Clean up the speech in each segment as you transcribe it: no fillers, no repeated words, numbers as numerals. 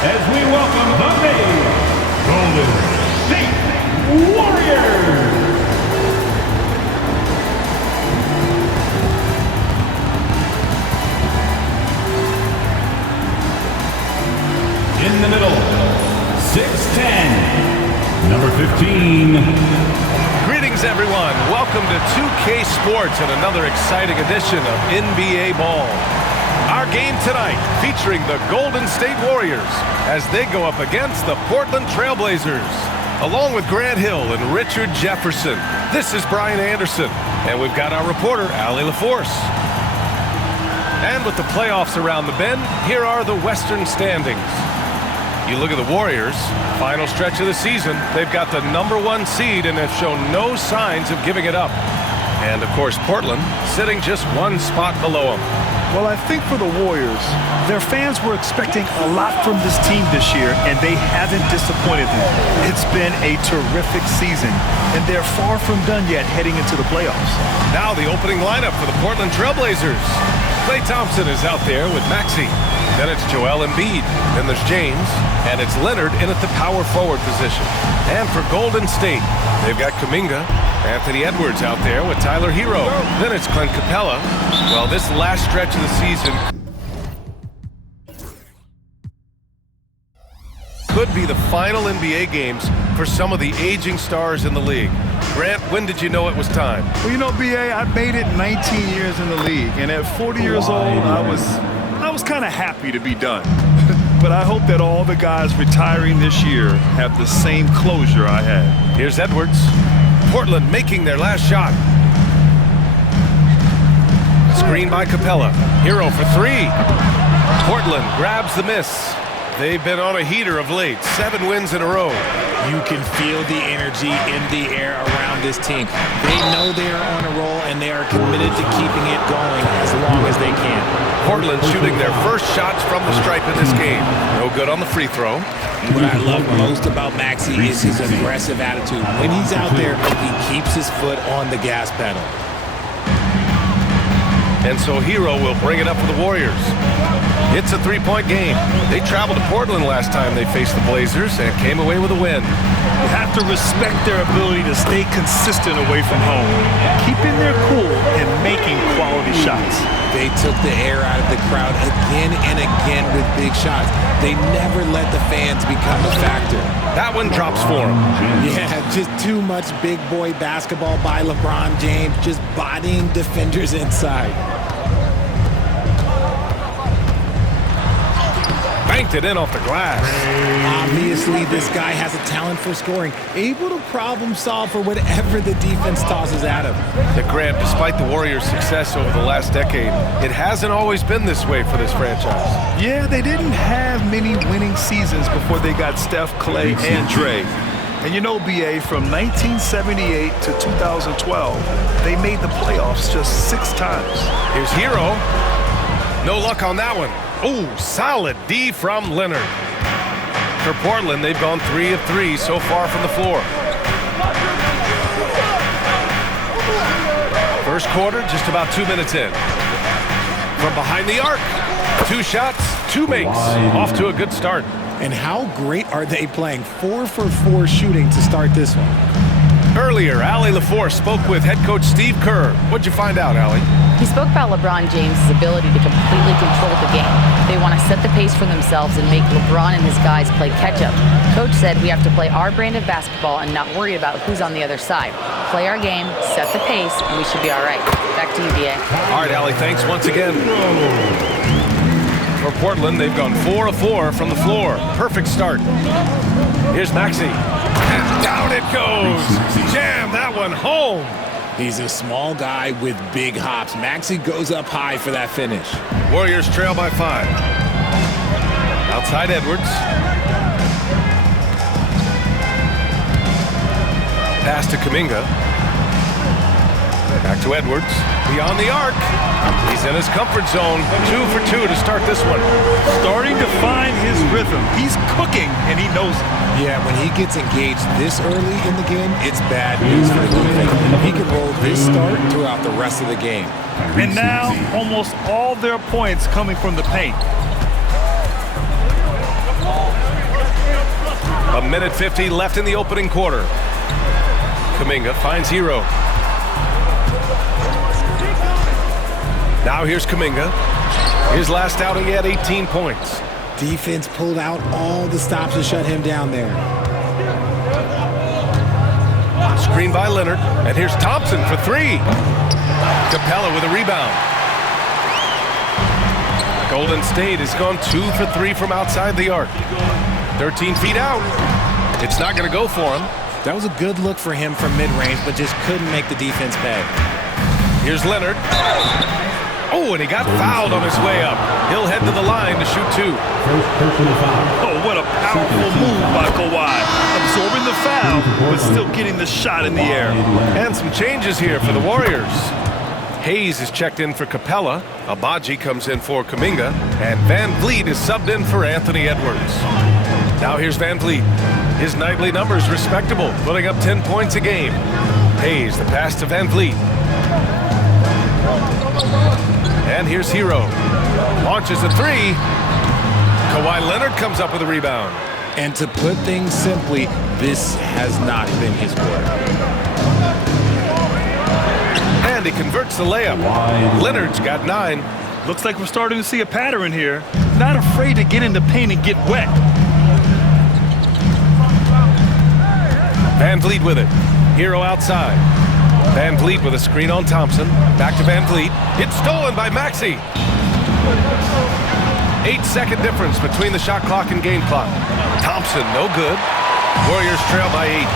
as we welcome the main Golden State Warriors. In the middle, 6'10", number 15. Greetings, everyone. Welcome to 2K Sports and another exciting edition of NBA Ball. Our game tonight featuring the Golden State Warriors as they go up against the Portland Trailblazers. Along with Grant Hill and Richard Jefferson, this is Brian Anderson, and we've got our reporter, Allie LaForce. And with the playoffs around the bend, here are the Western standings. You look at the Warriors, final stretch of the season, they've got the #1 seed and have shown no signs of giving it up. And of course, Portland sitting just one spot below them. Well, I think for the Warriors, their fans were expecting a lot from this team this year, and they haven't disappointed them. It's been a terrific season, and they're far from done yet heading into the playoffs. Now the opening lineup for the Portland Trailblazers. Klay Thompson is out there with Maxey. Then it's Joel Embiid. Then there's James. And it's Leonard in at the power forward position. And for Golden State, they've got Kuminga, Anthony Edwards out there with Tyler Hero. Then it's Clint Capella. Well, this last stretch of the season could be the final NBA games for some of the aging stars in the league. Grant, when did you know it was time? Well, you know, B.A., I made it 19 years in the league, and at 40 years old, I was kind of happy to be done. But I hope that all the guys retiring this year have the same closure I had. Here's Edwards. Portland making their last shot. Screen by Capella. Hero for three. Portland grabs the miss. They've been on a heater of late. 7 wins in a row. You can feel the energy in the air around this team. They know they are on a roll, and they are committed to keeping it going as long as they can. Portland shooting their first shots from the stripe in this game. No good on the free throw. What I love most about Maxey is his aggressive attitude. When he's out there, he keeps his foot on the gas pedal. And so Hero will bring it up for the Warriors. It's a 3-point game. They traveled to Portland last time they faced the Blazers and came away with a win. You have to respect their ability to stay consistent away from home, keeping their cool and making quality shots. They took the air out of the crowd again and again with big shots. They never let the fans become a factor. That one drops for them. Yeah, just too much big boy basketball by LeBron James, just bodying defenders inside. Banked it in off the glass. Obviously, this guy has a talent for scoring, able to problem solve for whatever the defense tosses at him. Grant, despite the Warriors' success over the last decade, it hasn't always been this way for this franchise. Yeah, they didn't have many winning seasons before they got Steph, Klay, and Dre. And you know, B.A., from 1978 to 2012, they made the playoffs just 6 times. Here's Hero. No luck on that one. Oh, solid D from Leonard. For Portland, they've gone 3 of 3 so far from the floor. First quarter, just about 2 minutes in. From behind the arc, 2 shots, 2 makes. Off to a good start. And how great are they playing? 4 for 4 shooting to start this one. Earlier, Allie LaForce spoke with head coach Steve Kerr. What'd you find out, Allie? He spoke about LeBron James' ability to completely control the game. They want to set the pace for themselves and make LeBron and his guys play catch-up. Coach said we have to play our brand of basketball and not worry about who's on the other side. Play our game, set the pace, and we should be all right. Back to you, B.A. All right, Allie, thanks once again. For Portland, they've gone 4 of 4 from the floor. Perfect start. Here's Maxey. And down it goes. Jam that one home. He's a small guy with big hops. Maxey goes up high for that finish. Warriors trail by 5. Outside Edwards. Pass to Kuminga. Back to Edwards. Beyond the arc. He's in his comfort zone. 2 for 2 to start this one. Starting to find his rhythm. He's cooking, and he knows it. Yeah, when he gets engaged this early in the game, it's bad news for the defense. He can roll this start throughout the rest of the game. And now, almost all their points coming from the paint. minute 50 left in the opening quarter. Kuminga finds Hero. Now here's Kuminga. His last outing, he had 18 points. Defense pulled out all the stops to shut him down there. Screen by Leonard, and here's Thompson for three. Capella with a rebound. Golden State has gone 2 for 3 from outside the arc. 13 feet out. It's not going to go for him. That was a good look for him from mid-range, but just couldn't make the defense pay. Here's Leonard. Oh, and he got fouled on his way up. He'll head to the line to shoot 2. Oh, what a powerful move by Kawhi. Absorbing the foul, but still getting the shot in the air. And some changes here for the Warriors. Hayes is checked in for Capella. Abaji comes in for Kuminga. And Van Vliet is subbed in for Anthony Edwards. Now here's Van Vliet. His nightly numbers respectable, putting up 10 points a game. Hayes, the pass to Van Vliet. And here's Hero. Launches a 3. Kawhi Leonard comes up with a rebound. And to put things simply, this has not been his quarter. And he converts the layup. Leonard's got 9. Looks like we're starting to see a pattern here. Not afraid to get in the paint and get wet. Van Vliet with it. Hero outside. Van Vliet with a screen on Thompson. Back to Van Vliet. It's stolen by Maxey. 8-second difference between the shot clock and game clock. Thompson, no good. Warriors trail by 8.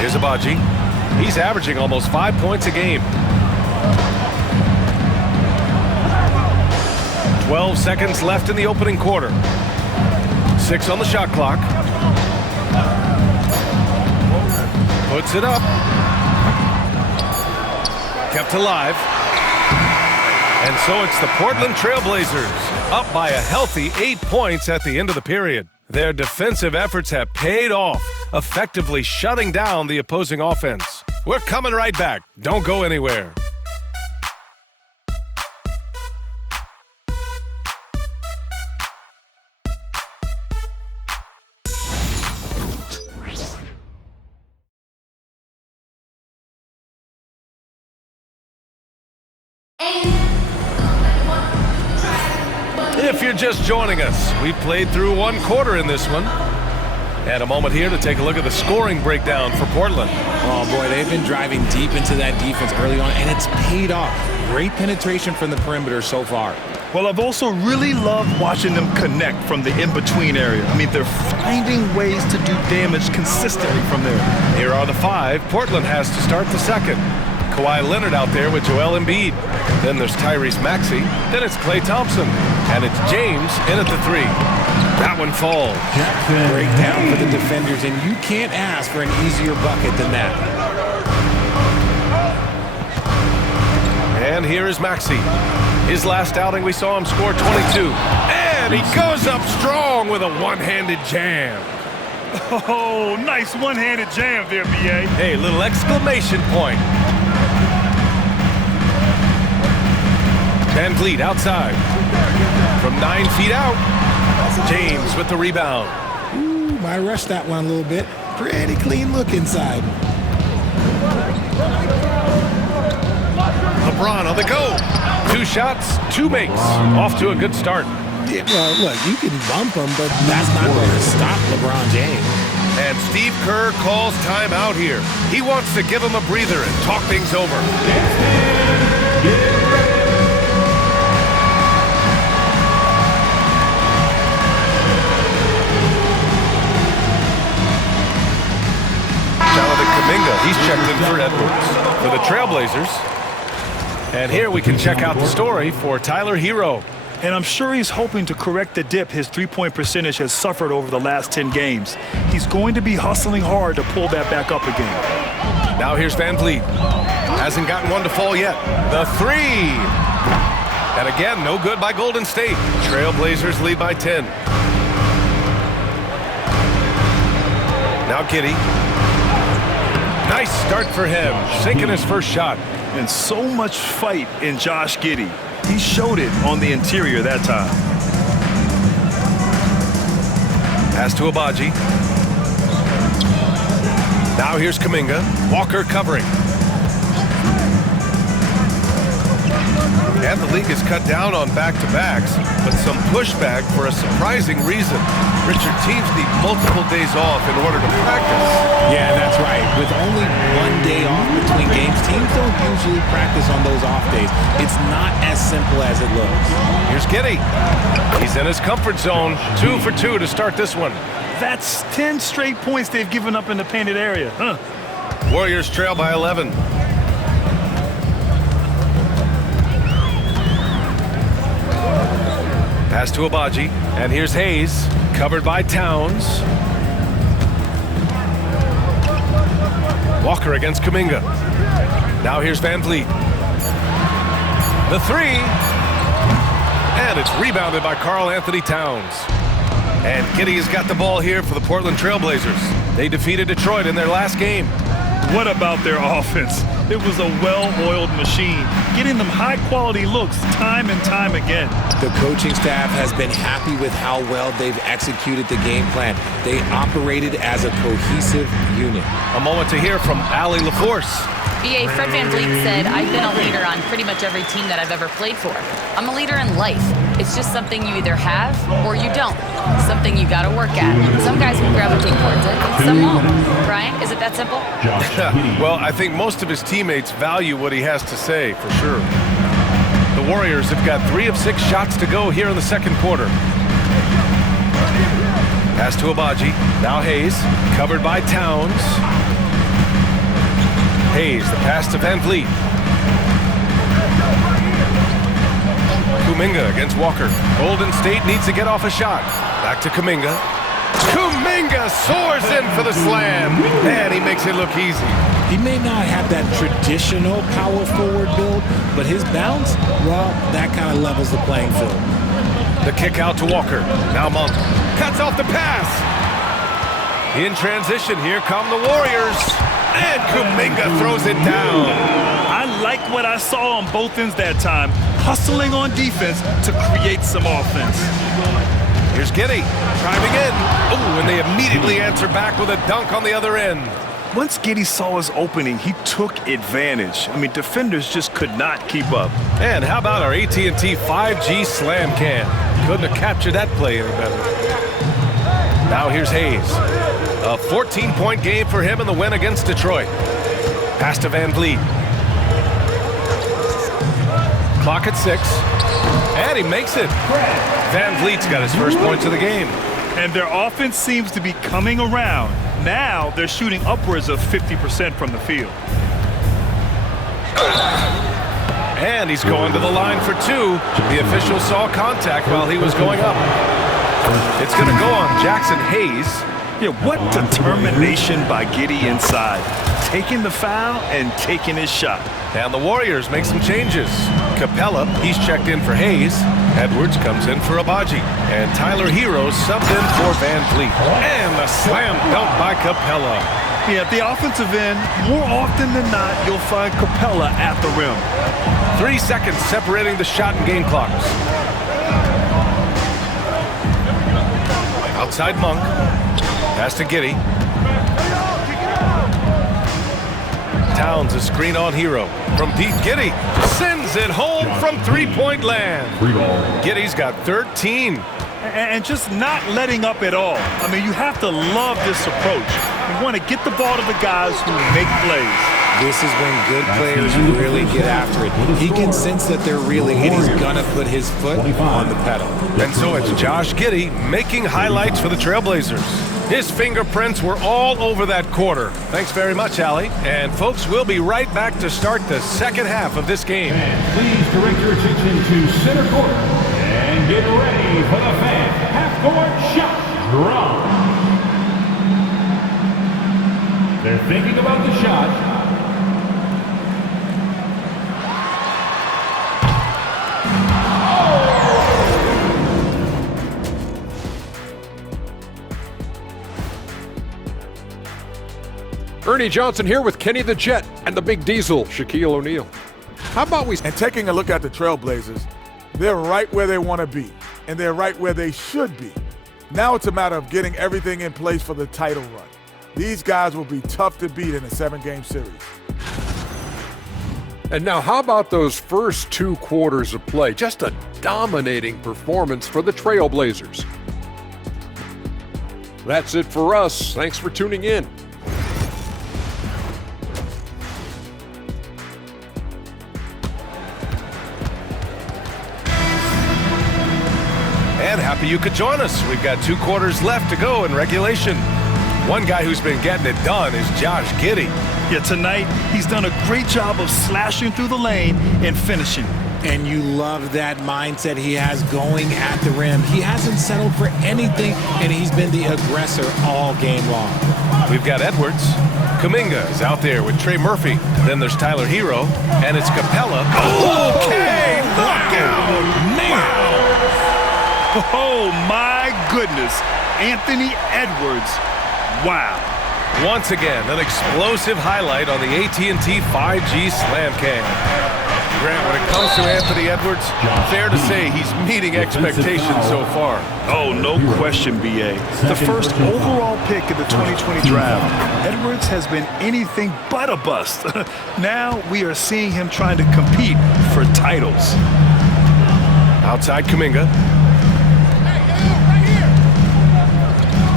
Here's Abaji. He's averaging almost 5 points a game. 12 seconds left in the opening quarter. 6 on the shot clock. Puts it up. Kept alive. And so it's the Portland Trailblazers up by a healthy 8 points at the end of the period. Their defensive efforts have paid off, effectively shutting down the opposing offense. We're coming right back. Don't go anywhere. If you're just joining us, we played through 1 quarter in this one. And a moment here to take a look at the scoring breakdown for Portland. Oh boy, they've been driving deep into that defense early on, and it's paid off. Great penetration from the perimeter so far. Well, I've also really loved watching them connect from the in-between area. I mean, they're finding ways to do damage consistently from there. Here are the 5. Portland has to start the second. Kawhi Leonard out there with Joel Embiid. Then there's Tyrese Maxey. Then it's Klay Thompson. And it's James in at the 3. That one falls. Breakdown for the defenders, and you can't ask for an easier bucket than that. And here is Maxey. His last outing, we saw him score 22. And he goes up strong with a one-handed jam. Oh, nice one-handed jam there, B.A. Hey, little exclamation point. Van Vliet outside. From 9 feet out, James with the rebound. Ooh, might rush that one a little bit. Pretty clean look inside. LeBron on the go. 2 shots, 2 makes. Off to a good start. Yeah, well, look, you can bump him, but that's not going to stop LeBron James. And Steve Kerr calls timeout here. He wants to give him a breather and talk things over. Jonathan Kuminga, he's checked in for Edwards. For the Trailblazers. And here we can check out the story for Tyler Hero. And I'm sure he's hoping to correct the dip his three-point percentage has suffered over the last 10 games. He's going to be hustling hard to pull that back up again. Now here's Van Vliet. Hasn't gotten one to fall yet. The 3. And again, no good by Golden State. Trailblazers lead by 10. Now Giddey. Nice start for him, sinking his first shot. And so much fight in Josh Giddey. He showed it on the interior that time. Pass to Abaji. Now here's Kuminga. Walker covering. And the league has cut down on back-to-backs, but some pushback for a surprising reason. Richard, teams need multiple days off in order to practice. Yeah, that's right. With only 1 day off between games, teams don't usually practice on those off days. It's not as simple as it looks. Here's Giddey. He's in his comfort zone. 2 for 2 to start this one. That's 10 straight points they've given up in the painted area. Warriors trail by 11. Pass to Abaji, and here's Hayes, covered by Towns. Walker against Kuminga. Now here's Van Vliet. The three, and it's rebounded by Karl Anthony Towns. And Giddey has got the ball here for the Portland Trailblazers. They defeated Detroit in their last game. What about their offense? It was a well-oiled machine, getting them high-quality looks time and time again. The coaching staff has been happy with how well they've executed the game plan. They operated as a cohesive unit. A moment to hear from Allie LaForce. BA, Fred VanVleet said, I've been a leader on pretty much every team that I've ever played for. I'm a leader in life. It's just something you either have or you don't. Something you gotta work at. Some guys will gravitate towards it, some won't. Brian, is it that simple? Well, I think most of his teammates value what he has to say, for sure. The Warriors have got 3 of 6 shots to go here in the second quarter. Pass to Abaji. Now Hayes, covered by Towns. Hayes, the pass to Van Vliet. Kuminga against Walker. Golden State needs to get off a shot. Back to Kuminga. Kuminga soars in for the slam. And he makes it look easy. He may not have that traditional power forward build, but his bounce, well, that kind of levels the playing field. The kick out to Walker. Now Monk cuts off the pass. In transition, here come the Warriors. And Kuminga throws it down. I like what I saw on both ends that time, hustling on defense to create some offense. Here's Giddey driving in. Oh, and they immediately answer back with a dunk on the other end. Once Giddey saw his opening, he took advantage. I mean, defenders just could not keep up. And how about our AT&T 5G slam can? Couldn't have captured that play any better. Now here's Hayes. A 14-point game for him in the win against Detroit. Pass to Van Vliet. Clock at 6. And he makes it. Van Vliet's got his first points of the game. And their offense seems to be coming around. Now they're shooting upwards of 50% from the field. And he's going to the line for 2. The official saw contact while he was going up. It's going to go on Jackson Hayes. Yeah, what determination by Giddey inside. Taking the foul and taking his shot. And the Warriors make some changes. Capella, he's checked in for Hayes. Edwards comes in for Abaji. And Tyler Hero subbed in for Van Vliet. And a slam dunk by Capella. Yeah, at the offensive end, more often than not, you'll find Capella at the rim. 3 seconds separating the shot and game clocks. Outside Monk. Pass to Giddey. Towns a screen on Hero. From Pete Giddey. Sends it home from three-point land. Giddey's got 13. And just not letting up at all. I mean, you have to love this approach. You want to get the ball to the guys who make plays. This is when good players really get after it. He can sense that they're reeling, and he's going to put his foot on the pedal. And so it's Josh Giddey making highlights for the Trailblazers. His fingerprints were all over that quarter. Thanks very much, Allie. And folks, we'll be right back to start the second half of this game. And please direct your attention to center court and get ready for the fan half-court shot drop. They're thinking about the shot. Ernie Johnson here with Kenny the Jet and the Big Diesel, Shaquille O'Neal. How about we... And taking a look at the Trailblazers, they're right where they want to be, and they're right where they should be. Now it's a matter of getting everything in place for the title run. These guys will be tough to beat in a 7-game series. And now how about those first 2 quarters of play? Just a dominating performance for the Trailblazers. That's it for us. Thanks for tuning in. And happy you could join us. We've got 2 quarters left to go in regulation. One guy who's been getting it done is Josh Giddey. Yeah, tonight he's done a great job of slashing through the lane and finishing. And you love that mindset he has going at the rim. He hasn't settled for anything, and he's been the aggressor all game long. We've got Edwards. Kuminga is out there with Trey Murphy. Then there's Tyler Hero, and it's Capella. Okay, knockout! Man! Oh, my goodness. Anthony Edwards. Wow. Once again, an explosive highlight on the AT&T 5G Slam Cam. Grant, when it comes to Anthony Edwards, fair to say he's meeting expectations so far. Oh, no question, B.A. The first overall pick in the 2020 draft, Edwards has been anything but a bust. Now we are seeing him trying to compete for titles. Outside Kuminga.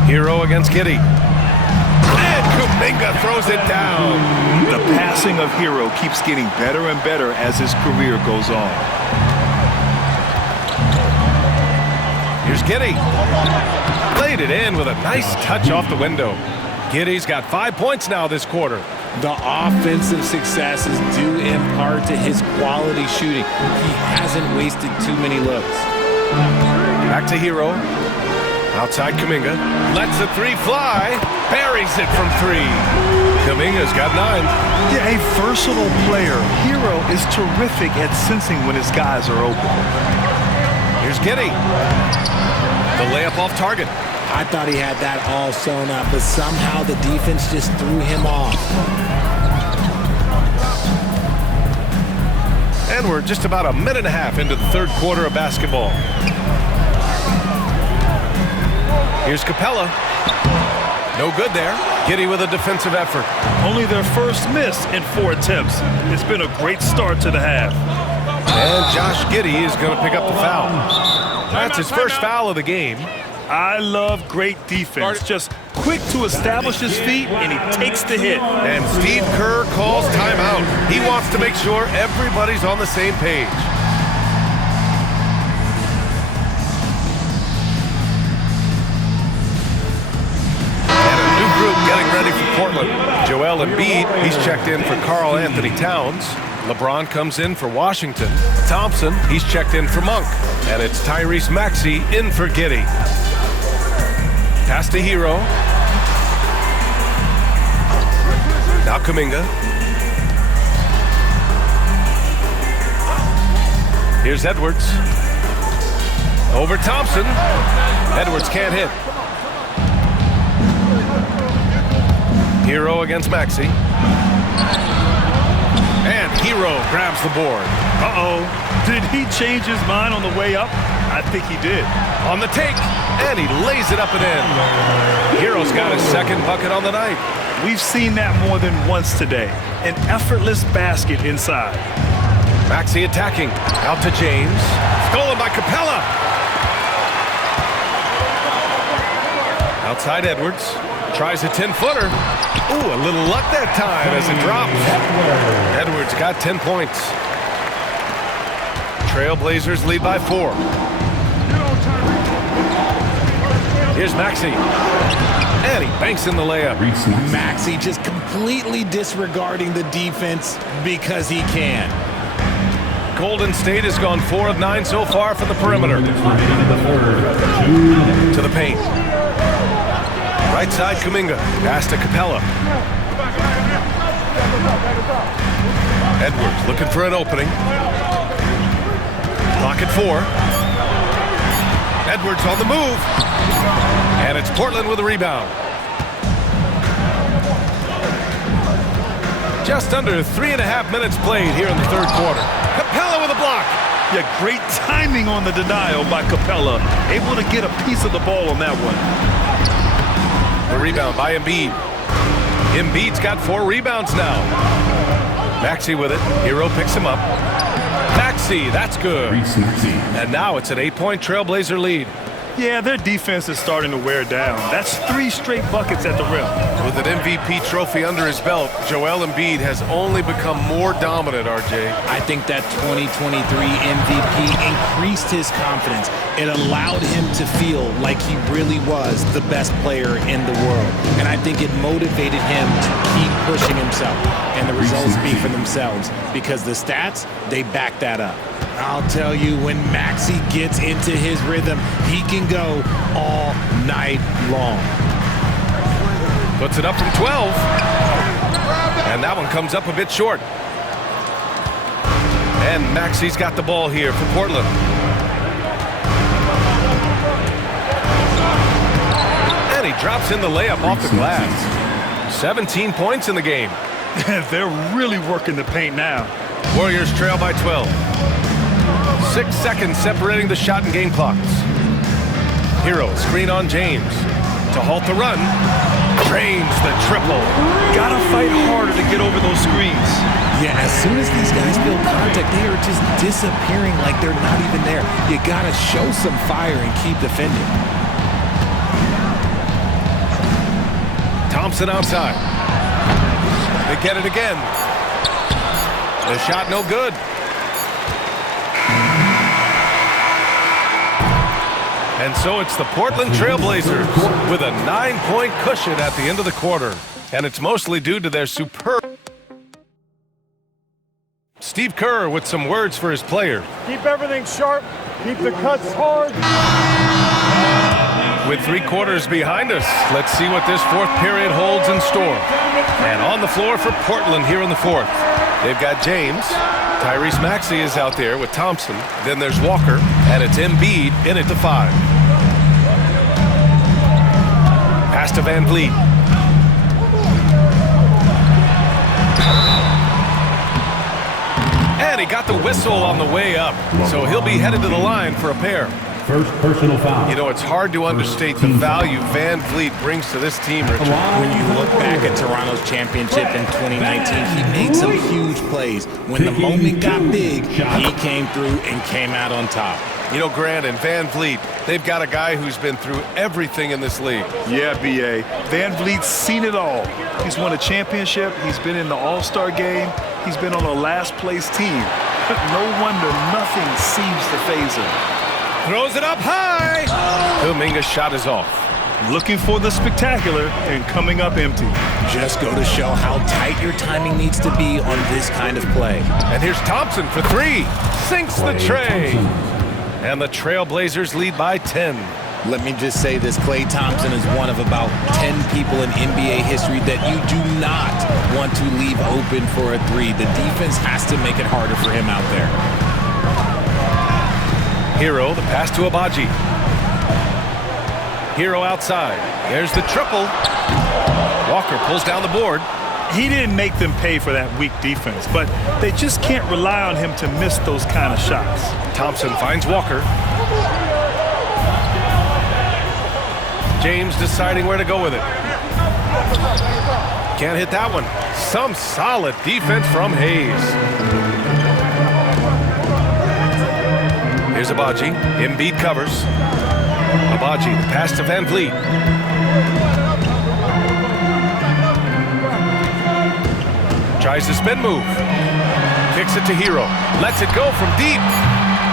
Hero against Giddey. And Kuminga throws it down. The passing of Hero keeps getting better and better as his career goes on. Here's Giddey. Laid it in with a nice touch off the window. Giddey's got 5 points now this quarter. The offensive success is due in part to his quality shooting. He hasn't wasted too many looks. Back to Hero. Outside Kuminga. Lets the 3 fly. Buries it from 3. Kuminga's got 9. Yeah, a versatile player. Hero is terrific at sensing when his guys are open. Here's Giddey. The layup off target. I thought he had that all sewn up, but somehow the defense just threw him off. And we're just about a minute and a half into the 3rd quarter of basketball. Here's Capella. No good there. Giddey with a defensive effort. Only their first miss in 4 attempts. It's been a great start to the half. And Josh Giddey is going to pick up the foul. That's his first foul of the game. I love great defense. Just quick to establish his feet, and he takes the hit. And Steve Kerr calls timeout. He wants to make sure everybody's on the same page. Getting ready for Portland. Joel Embiid, he's checked in for Karl Anthony Towns. LeBron comes in for Washington. Thompson, he's checked in for Monk. And it's Tyrese Maxey in for Giddey. Pass to Hero. Now Kuminga. Here's Edwards. Over Thompson. Edwards can't hit. Hero against Maxey. And Hero grabs the board. Uh-oh. Did he change his mind on the way up? I think he did. On the take, and he lays it up and in. Hero's got his 2nd bucket on the night. We've seen that more than once today. An effortless basket inside. Maxey attacking. Out to James. Stolen by Capella. Outside Edwards. Tries a 10-footer. Ooh, a little luck that time as it drops. Edwards got 10 points. Trailblazers lead by 4. Here's Maxey. And he banks in the layup. Maxey just completely disregarding the defense because he can. Golden State has gone 4 of 9 so far from the perimeter. To the paint. Right side, Kuminga. Pass to Capella. Edwards looking for an opening. Clock at 4. Edwards on the move. And it's Portland with a rebound. Just under 3.5 minutes played here in the 3rd quarter. Capella with a block. Yeah, great timing on the denial by Capella. Able to get a piece of the ball on that one. The rebound by Embiid. Embiid's got 4 rebounds now. Maxey with it. Hero picks him up. Maxey, that's good. And now it's an 8-point Trailblazer lead. Yeah, their defense is starting to wear down. That's 3 straight buckets at the rim. With an MVP trophy under his belt, Joel Embiid has only become more dominant, RJ. I think that 2023 MVP increased his confidence. It allowed him to feel like he really was the best player in the world. And I think it motivated him to keep pushing himself. And the results speak for themselves because the stats, they back that up. I'll tell you, when Maxey gets into his rhythm, he can go all night long. Puts it up from 12. And that one comes up a bit short. And Maxey's got the ball here for Portland. And he drops in the layup off the glass. 17 points in the game. They're really working the paint now. Warriors trail by 12. 6 seconds separating the shot and game clocks. Hero, screen on James. To halt the run. Drains the triple. Gotta fight harder to get over those screens. Yeah, as soon as these guys feel contact, they are just disappearing like they're not even there. You gotta show some fire and keep defending. Thompson outside. They get it again. The shot no good. And so it's the Portland Trailblazers with a 9-point cushion at the end of the quarter. And it's mostly due to their superb... Steve Kerr with some words for his players. Keep everything sharp. Keep the cuts hard. With 3 quarters behind us, let's see what this 4th period holds in store. And on the floor for Portland here in the 4th. They've got James. Tyrese Maxey is out there with Thompson. Then there's Walker, and it's Embiid in at the 5. Pass to Van Vliet. And he got the whistle on the way up, so he'll be headed to the line for a pair. First personal foul. You know, it's hard to understate the value Van Vliet brings to this team, Richard. When you look back at Toronto's championship in 2019, he made some huge plays. When the moment got big, he came through and came out on top. You know, Grant and Van Vliet, they've got a guy who's been through everything in this league. Yeah, B.A. Van Vliet's seen it all. He's won a championship. He's been in the All-Star game. He's been on a last-place team. No wonder nothing seems to faze him. Throws it up high. Kuminga's shot is off. Looking for the spectacular and coming up empty. Just go to show how tight your timing needs to be on this kind of play. And here's Thompson for 3. Sinks the tray. And the Trailblazers lead by 10. Let me just say this, Klay Thompson is one of about 10 people in NBA history that you do not want to leave open for a 3. The defense has to make it harder for him out there. Hero, the pass to Abaji. Hero outside. There's the triple. Walker pulls down the board. He didn't make them pay for that weak defense, but they just can't rely on him to miss those kind of shots. Thompson finds Walker. James deciding where to go with it. Can't hit that one. Some solid defense from Hayes. Here's Abaji. Embiid covers. Abaji, the pass to Van Vliet. Tries the spin move. Kicks it to Hero. Lets it go from deep.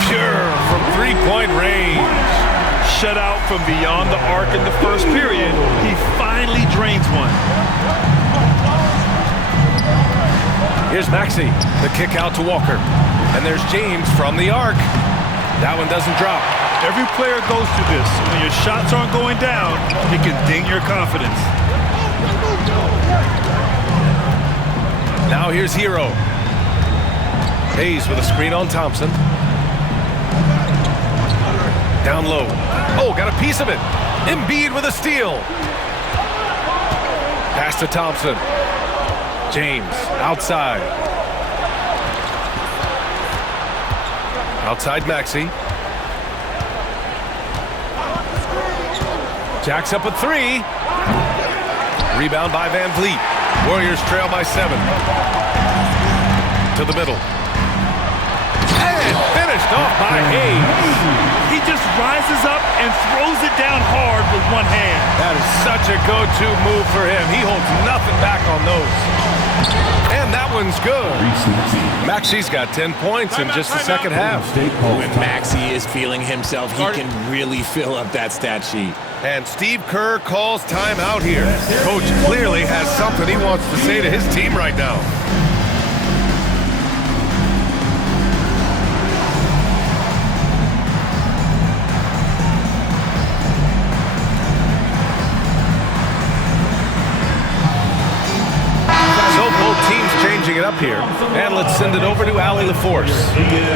Pure from 3-point range. Shut out from beyond the arc in the first period. He finally drains one. Here's Maxey. The kick out to Walker. And there's James from the arc. That one doesn't drop. Every player goes through this. When your shots aren't going down, it can ding your confidence. Now here's Hero. Hayes with a screen on Thompson. Down low. Oh, got a piece of it. Embiid with a steal. Pass to Thompson. James outside. Outside Maxey. Jacks up a 3. Rebound by Van Vliet. Warriors trail by 7. To the middle. And finished off by Hayes. He just rises up and throws it down hard with one hand. That is such a go-to move for him. He holds nothing back on those. And that one's good. Maxey's got 10 points in just the second half. When Maxey is feeling himself, he can really fill up that stat sheet. And Steve Kerr calls timeout here. Coach clearly has something he wants to say to his team right now. Changing it up here, and let's send it over to Allie LaForce.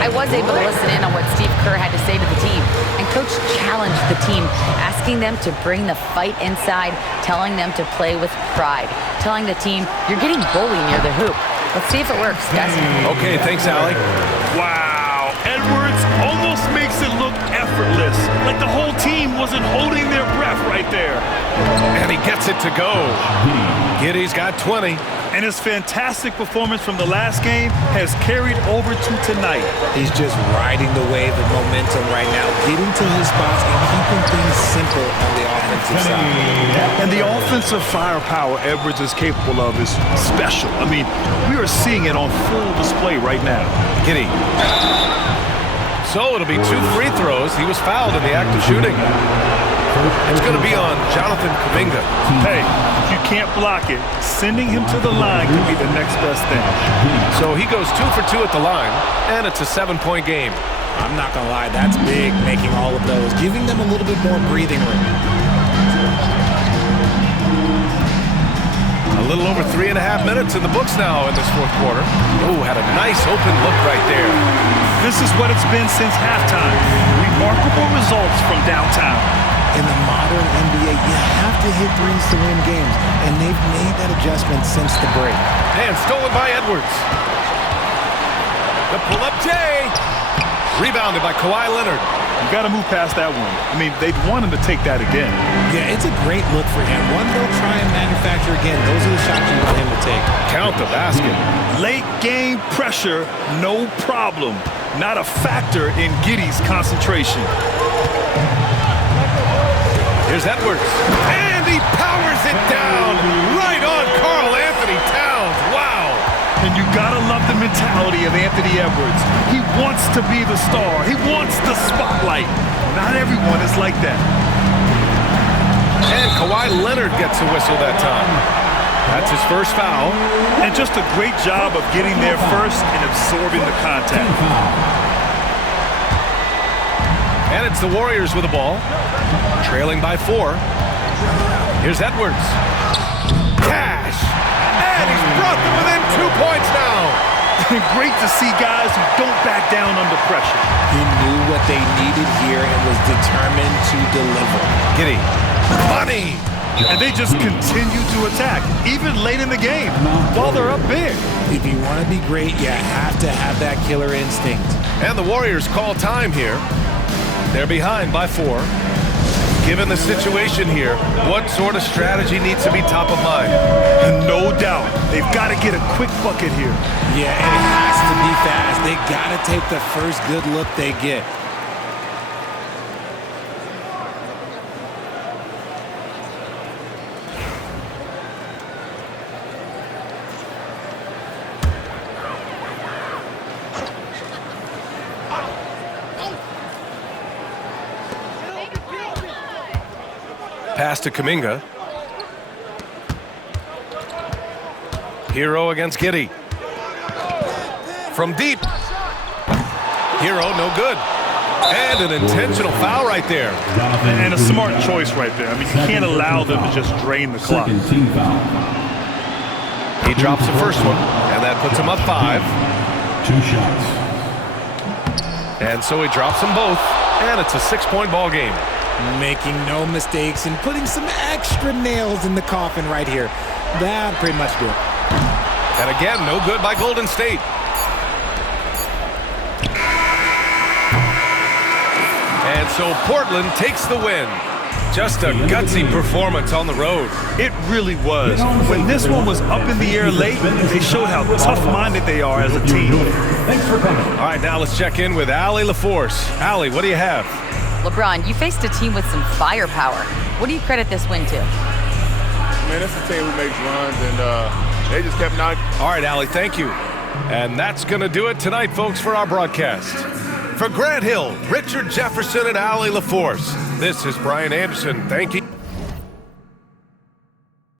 I was able to listen in on what Steve Kerr had to say to the team, and Coach challenged the team, asking them to bring the fight inside, telling them to play with pride, telling the team, you're getting bullied near the hoop. Let's see if it works, guys. Okay, thanks, Allie. Wow, Edwards almost makes it look effortless, like the whole team wasn't holding their breath right there. And he gets it to go. Giddey's got 20. And his fantastic performance from the last game has carried over to tonight. He's just riding the wave of momentum right now, getting to his spots and keeping things simple on the offensive side. And the offensive firepower Edwards is capable of is special. I mean, we are seeing it on full display right now. Giddey. So it'll be 2 free throws. He was fouled in the act of shooting. It's going to be on Jonathan Kuminga. Hey, if you can't block it, sending him to the line could be the next best thing. So he goes 2 for 2 at the line, and it's a 7-point game. I'm not going to lie, that's big, making all of those, giving them a little bit more breathing room. A little over 3.5 minutes in the books now in this fourth quarter. Oh, had a nice open look right there. This is what it's been since halftime. Remarkable results from downtown. In the modern NBA, you have to hit threes to win games, and they've made that adjustment since the break. And stolen by Edwards. The pull-up J. Rebounded by Kawhi Leonard. You got to move past that one. I mean, they'd want him to take that again. Yeah, it's a great look for him. One they'll try and manufacture again. Those are the shots you want him to take. Count the basket. Late game pressure, no problem. Not a factor in Giddey's concentration. Here's Edwards. And he powers it down right on Karl Anthony Towns. Wow. And you gotta love the mentality of Anthony Edwards. He wants to be the star. He wants the spotlight. Not everyone is like that. And Kawhi Leonard gets a whistle that time. That's his first foul. And just a great job of getting there first and absorbing the contact. And it's the Warriors with the ball, trailing by 4. Here's Edwards. Cash. And he's brought them within 2 points now. Great to see guys who don't back down under pressure. He knew what they needed here and was determined to deliver. Giddey. Money. And they just continue to attack, even late in the game, while they're up big. If you want to be great, you have to have that killer instinct. And the Warriors call time here. They're behind by 4. Given the situation here, what sort of strategy needs to be top of mind? No doubt. They've got to get a quick bucket here. Yeah, and it has to be fast. They got to take the first good look they get. Pass to Kuminga. Hero against Giddey. From deep. Hero, no good. And an intentional foul right there. And a smart choice right there. I mean, you can't allow them to just drain the clock. He drops the first one, and that puts him up 5. 2 shots. And so he drops them both, and it's a 6-point ball game. Making no mistakes and putting some extra nails in the coffin right here. That pretty much do it. And again, no good by Golden State. And so Portland takes the win. Just a gutsy performance on the road. It really was. When this one was up in the air late, they showed how tough-minded they are as a team. Thanks for coming. All right, now let's check in with Allie LaForce. Allie, what do you have? LeBron, you faced a team with some firepower. What do you credit this win to? Man, it's a team who makes runs, and they just kept knocking. All right, Allie, thank you. And that's going to do it tonight, folks, for our broadcast. For Grant Hill, Richard Jefferson, and Allie LaForce, this is Brian Anderson. Thank you.